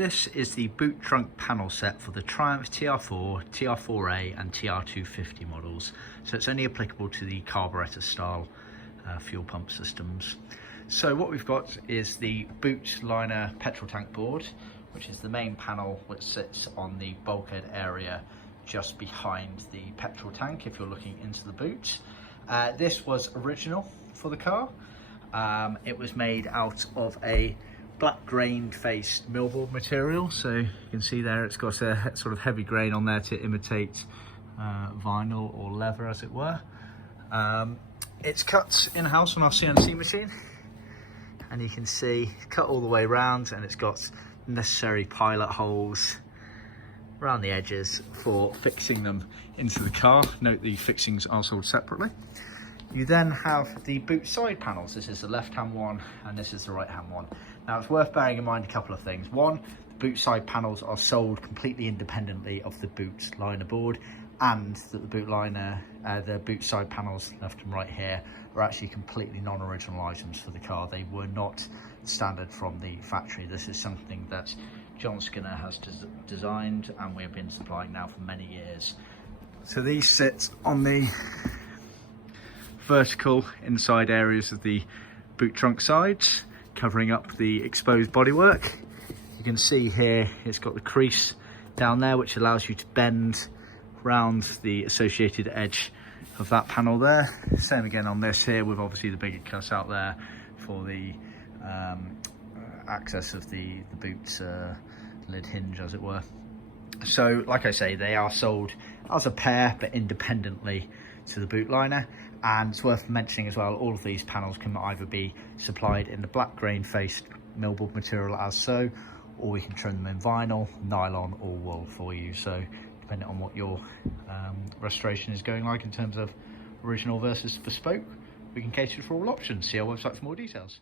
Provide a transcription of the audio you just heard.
this is the boot trunk panel set for the Triumph TR4, TR4A and TR250 models. So it's only applicable to the carburettor style fuel pump systems. So what we've got is the boot liner petrol tank board, which is the main panel which sits on the bulkhead area just behind the petrol tank if you're looking into the boot. This was original for the car. It was made out of a black grained faced millboard material, so you can see there it's got a sort of heavy grain on there to imitate vinyl or leather, as it were. It's cut in-house on our CNC machine, and you can see cut all the way around, and it's got necessary pilot holes around the edges for fixing them into the car. Note the fixings are sold separately. You then have the boot side panels. This is the left-hand one and this is the right-hand one. Now it's worth bearing in mind a couple of things. One, the boot side panels are sold completely independently of the boot liner board, and that the boot liner, the boot side panels left and right here are actually completely non-original items for the car. They were not standard from the factory. This is something that John Skinner has designed and we've been supplying now for many years. So these sit on the vertical inside areas of the boot trunk sides, covering up the exposed bodywork. You can see here it's got the crease down there which allows you to bend round the associated edge of that panel there. Same again on this here, with obviously the bigger cut out there for the access of the boot lid hinge, as it were. So like I say, they are sold as a pair but independently to the boot liner. And it's worth mentioning as well, all of these panels can either be supplied in the black grain faced millboard material as so, or we can trim them in vinyl, nylon or wool for you. So depending on what your restoration is going like in terms of original versus bespoke, we can cater for all options. See our website for more details.